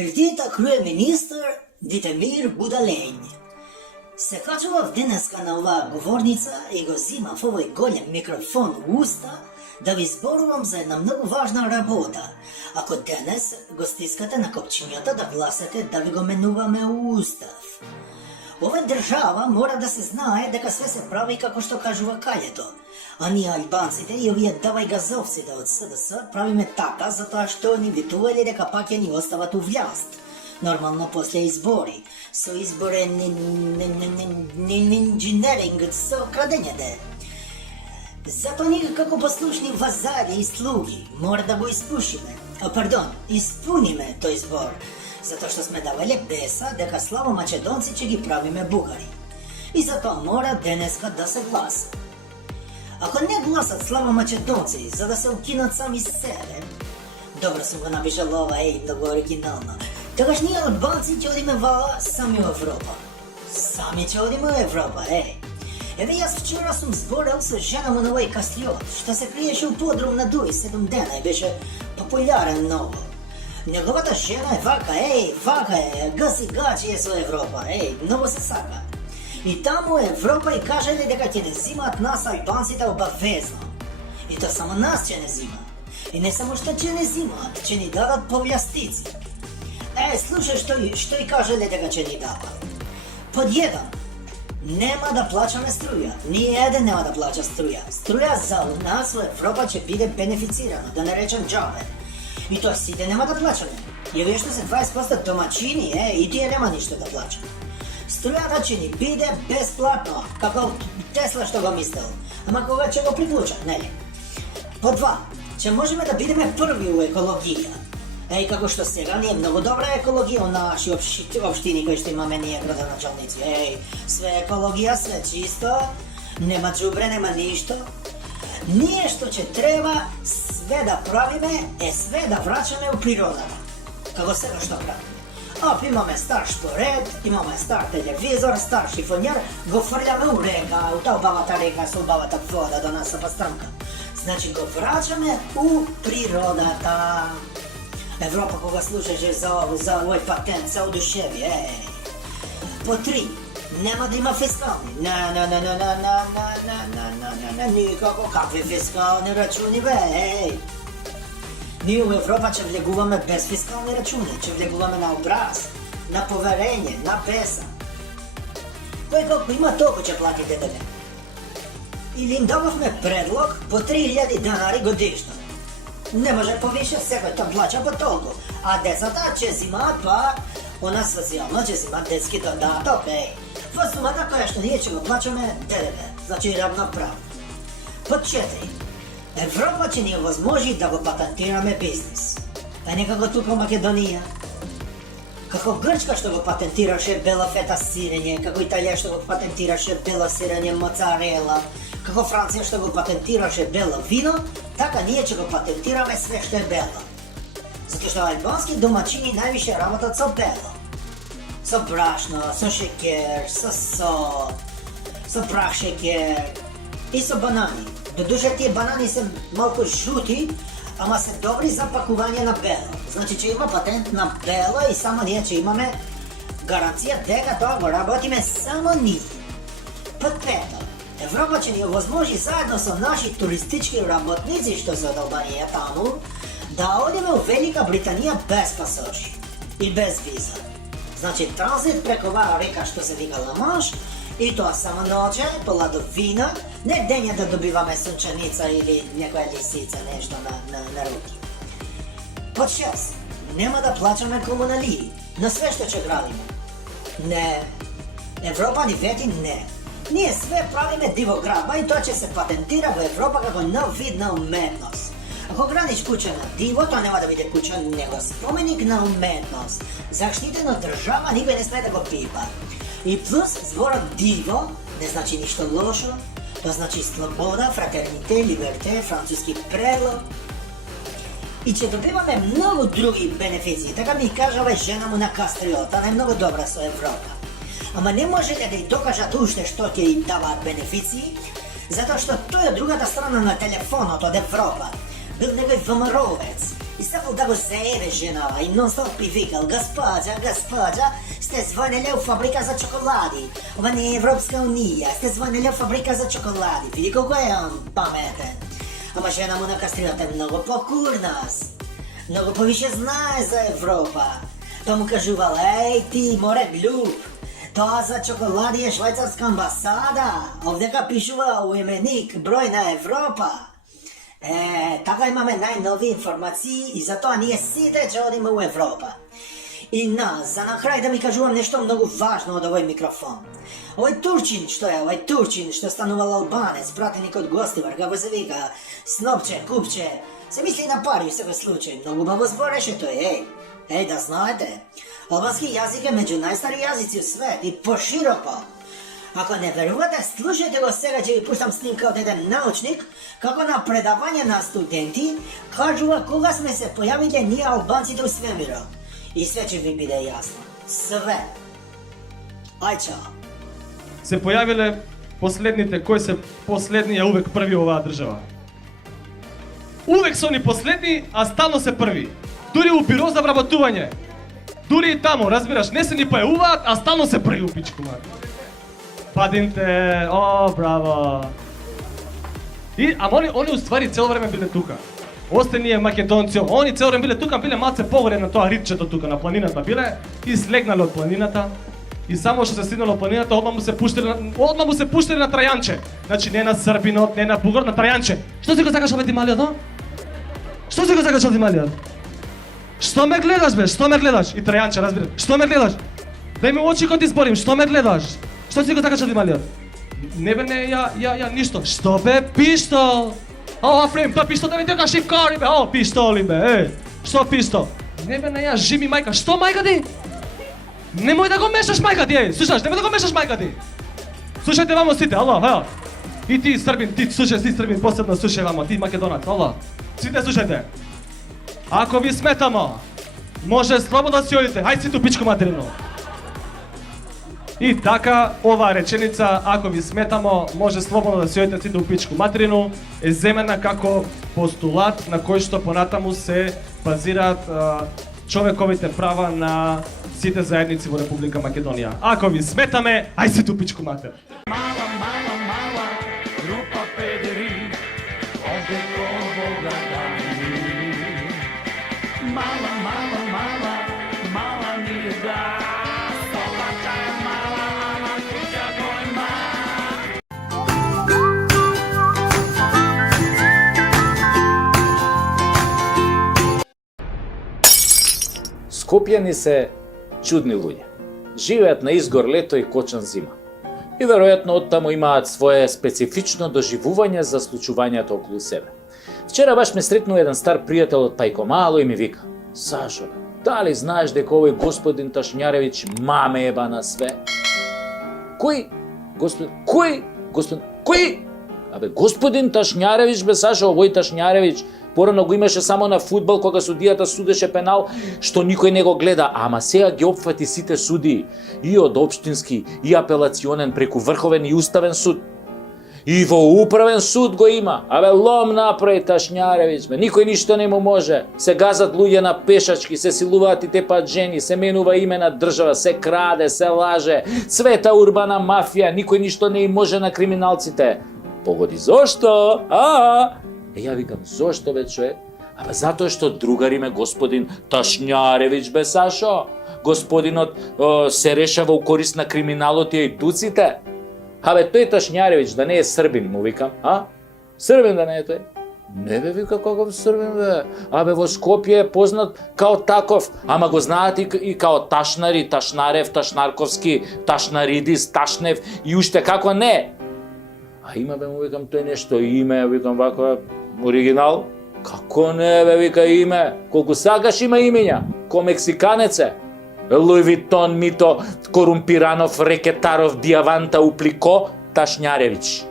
Мирдита крye-министр Ditëmir Budalenj. Se kachova dneska na ova govornica и го взима в овој голем микрофон у уста да ви зборувам за една многу важна работа. Ако денес го стискате на копчињата да гласате да ви го менуваме у устав. Ова држава мора да се знае дека све се прави како што кажува каљето. А ние албанците и овие давај газовците од СДС правиме така затоа што ни витувале дека пак ја ни остават у власт. Нормално после избори. Со изборен инженеринг со крадењата. Зато ние како послушни вазали и слуги мора да го испуниме тој збор. Затоа што сме давале беса дека слабо македонци ќе ги правиме бугари. И затоа мора денеска да се гласа. Ако не гласат слабо македонци за да се укинат сами себе, добро сум го напишал ова, многу оригинално, тогаш ние албанци ќе одиме сами во Европа. Сами ќе одиме во Европа, Еве јас вчера сум зборел со жена му на овој кастриот, што се криеше у подрум на Дуј 7 дена и беше популярен многу. Неговата жена е вака е, гаси гачи е со Европа, многу се сака. И таму Европа и кажале дека ќе не зимаат нас албанците обавезно. И то само нас ќе не зимаат. И не само што ќе не зимаат, ќе ни дадат повластици. Слушај што и кажале дека ќе ни дадат. Под 1. Нема да плачаме струја. Ни еден нема да плача струја. Струја за нас во Европа ќе биде бенефицирана, да не речем џабе. И тоа сите нема да плачаме. Ја вие што се 20% домачини, и тие нема ништо да плачат. Струјата ќе ни биде бесплатно, како Тесла што го мислел. Ама кога ќе го приклучат, нели? По 2. Ќе можеме да бидеме први у екологија. Како што сега ни е многу добра екологија у наши општини кои што имаме ние градоначалници. Све екологија, све чисто, нема џубре, нема ништо. Ние што ќе треба све да правиме све да врачаме у природата. Како сега што правиме. Имаме стар шпоред, имаме стар телевизор, стар шифонјер, го фрљаме у река, у таа убавата река со убавата вода до нас па странка. Значи го врачаме у природата. Европа кога слушаше за овој патент се одушеви, По 3. Нема да има фискални. Никако, какви фискални рачуни, Ние во Европа ќе влегуваме без фискални рачуни, ќе влегуваме на образ, на поверење, на беса. Кој колку има, толку ќе плати ДДВ. Или им дававме предлог по 3000 денари годишно. Не може повише, секој тоа плача по толку. А децата ќе зимаат она социјално ќе зимаат детски додаток, Во сумата која што ние ќе го плачаме ДДВ, значи равноправно. Под 4. Европа ќе ни овозможи да го патентираме бизнис. Не како тука во Македонија. Како Грчка што го патентираше бело фета сирење, како Италија што го патентираше бело сирење моцарела, како Франција што го патентираше бело вино, така ние ќе го патентираме све што е бело. Затоа што албански домачини највише работат со бело. Со брашно, со шеќер, со сол, со прах шеќер и со банани. Додуше тие банани се малку жути, ама се добри за пакување на бело. Значи ќе има патент на бело и само ние ќе имаме гаранција дека тоа го работиме само ние. Под 5. Европа ќе ни овозможи заедно со наши туристички работници што се од Албанија таму, да одиме у Велика Британија без пасоши и без виза. Значи транзит преку оваа река што се вика Ла-Манш, и тоа само ноќе, по ладовина, не дења да добиваме сонченица или некоја лисица, нешто на руки. Под 6. Нема да плачаме комуналии на све што ќе градиме. Не. Европа ни вети не. Ние све правиме дивоградба и тоа ќе се патентира во Европа како нов вид на уметност. Ако градиш куќа на диво, тоа нема да биде куќа, него споменик на уметност. Заштитено држава никој не сме да го пипа. И плюс зборот диво не значи ништо лошо, тоа значи слобода, фратерните, либерте, француски предлог. И ќе добиваме многу други бенефиции. Така ми кажава жена му на кастриот, таа е многу добра со Европа. Ама не може да ја докажат уште што ќе им даваат бенефиции, затоа што тој од другата страна на телефонот од Европа бил некој ВМРО-вец И ставал да го заебе жена и нон-стоп и викал: Госпожа, сте звонили у фабрика за чоколади. Ова не е Европска унија, сте звонили у фабрика за чоколади. Види колко е он паметен. Ама жена му на кастрилата е много по-курнас. Много повише знае за Европа. Па му кажувал: еј ти, море глуп. Тоа за чоколади е швајцарска амбасада. Овдека пишува у именик број на Европа. Така имаме најнови информации и затоа ние сите ќе одиме у Европа. И за на крај да ми кажувам нешто многу важно од овој микрофон. Овој турчин што станувал албанец, пратеник од Гостивар, како се вика, снопче, купче, се мисли на пари во секој случај, многу баво збореше тој, Ей, да знаете, албански јазик е меѓу најстари јазици у свет и пошироко. Ако не верувате, слушајте го сега, ќе ви пуштам снимка од еден научник, како на предавање на студенти, кажува кога сме се појавиле ние албанците у свемирот. И све ќе ви биде јасно. Све. Ај, чао. Се појавиле последните, кои се последни, а увек први во оваа држава. Увек се они последни, а стално се први. Дури у биро за вработување. Дури и таму, разбираш, не се ни појавуваат, а стално се први у пичку мар. Падинте, браво. Ама они уствари цело време биле тука. Осте ние македонци, они цело време биле тука, биле малце погоре на тоа ритчето тука на планината биле и слегнале од планината. И само што се стигнало од планината, одма му се пуштиле на Трајанче. Значи не на Србинот, не на Бугар, на Трајанче. Што си го сакаш овде малиот, но? Што си го сакаш овде малиот? Што ме гледаш бе? Што ме гледаш? И Трајанче, разбираш. Што ме гледаш? Дај ми очи кога ти зборим, што ме гледаш? Што си го сакаш овде малиот? Не бе, не, ја, ништо. Што бе, пиштол? Афрем, тоа пиштол да не дека шивкари бе, пиштоли бе, Што пиштол? Не бе, не, ја, жими мајка. Што мајка ти? Немој да го мешаш мајка ти, слушаш, немој да го мешаш мајка ти. Слушајте вамо сите, ало. И ти Србин, ти слушај, ти Србин, посебно слушај вамо, ти македонец, ало. Сите слушајте. Ако ви сметамо, може слободно да си одите, хај си ту пичку материно. И така, оваа реченица, ако ви сметамо, може слободно да си одите сите у пичку материну, е земена како постулат на кој што понатаму се базираат човековите права на сите заедници во Република Македонија. Ако ви сметаме, ај си ту пичку матер. Мала група педери, овде кон Бога дани. Мала ни е да, столача е мала, ама куќа гојма. Скопјани се чудни луѓе. Живеат на изгор лето и кочан зима. И веројатно оттаму имаат свое специфично доживување за случувањата околу себе. Вчера баш ме сретнува еден стар пријател од Пајко Мало и ми вика: Сашо, дали знаеш дека овој господин Ташњаревиќ маме еба на све? Кој? Абе, господин Ташњаревиќ бе, Сашо, овој Ташњаревиќ порано го имаше само на фудбал кога судијата судеше пенал што никој не го гледа, ама сега ги опфати сите судии, и од општински, и апелационен, преку врховен и уставен суд. И во управен суд го има. Абе, лом направи Ташњаревиќ, бе, никој ништо не му може. Се газат луѓе на пешачки, се силуваат и тепаат жени, се менува име на држава, се краде, се лаже, света урбана мафија, никој ништо не им може на криминалците. Погоди, зошто? Ја викам, зошто бе човек? Абе, затоа што другари ме господин Ташњаревиќ бе, Сашо. Господинот се решава у корист на криминалот и ајдуците. Абе, тој Ташњаревиќ да не е србин, му викам, Србин да не е тој? Не бе, вика, каков србин бе? Абе, во Скопје е познат као таков, ама го знаат и као Ташнари, Ташнарев, Ташнарковски, Ташнаридис, Ташнев и уште како не. А има бе, му викам, тој нешто име, викам, вако оригинал. Како не бе, вика, име? Колку сакаш има имења, ко мексиканеце. Луј Витон, Мито, Корумпиранов, Рекетаров, Диаванта, Уплико, Ташњаревиќ.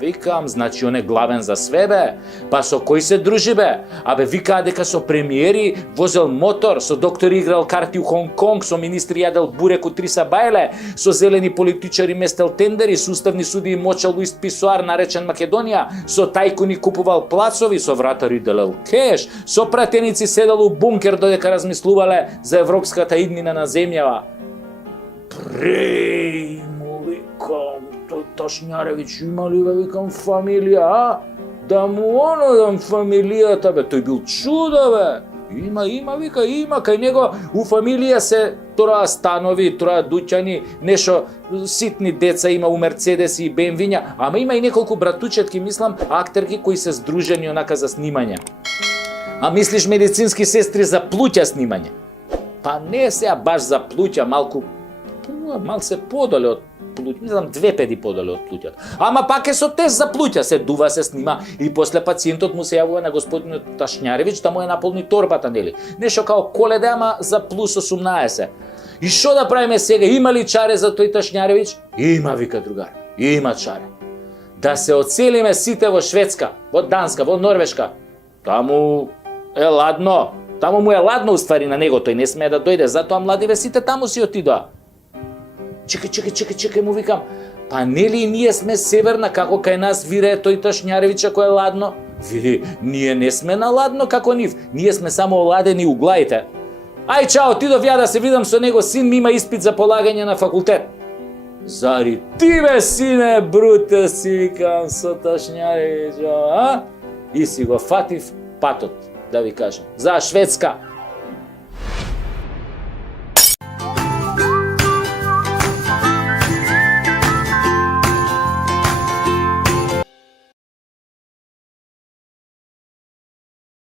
Викам, значи он е главен за све, бе. Па со кој се дружи, бе? Абе, викаа дека со премиери возел мотор, со доктори играл карти у Хонг Конг, со министри јадел бурек у Триса Бајле, со зелени политичари местел тендери, со уставни суди мочал у ист писоар наречен Македонија, со тајкуни купувал плацови, со вратари делел кеш, со пратеници седел у бункер додека размислувале за европската иднина на земјава. Преј, му викам, тој Ташњаревиќ има ли, бе, викам, фамилија, а? Да му дам фамилијата, бе, тој бил чудо, бе. Има, вика, има, кај него у фамилија се троа станови, троа дуќани, нешто ситни деца има у Мерцедеси и БМВ-ња, ама има и неколку братучетки, мислам, актерки кои се здружени онака за снимање. А мислиш медицински сестри за плуќа снимање? Па не сега баш за плуќа, малку се подоле од плуќа, мислам 2 педи подоле од плуќата. Ама пак е со тест за плуќа, се дува, се снима и после пациентот му се јавува на господинот Ташњаревиќ да му ја наполни торбата, нели? Нешто као Коледа, ама за плюс 18. И што да правиме сега? Има ли чаре за тој Ташњаревиќ? Има, вика другар. Има чаре. Да се оцелиме сите во Шведска, во Данска, во Норвешка. Таму е ладно. Таму му е ладно уствари на него, тој не смее да дојде, затоа младиве сите таму си отидоа. Чекај, му викам, па нели ние сме северна, како кај нас вирее тој Ташњаревиќ ако е ладно? Вели, ние не сме на ладно како нив, ние сме само оладени у глаите. Ај, чао, отидов ја да се видам со него, син ми има испит за полагање на факултет. Зари ти, бе, сине, бруте, си викам со Ташњаревиќ, а? И си го фатив патот, да ви кажам, за Шведска.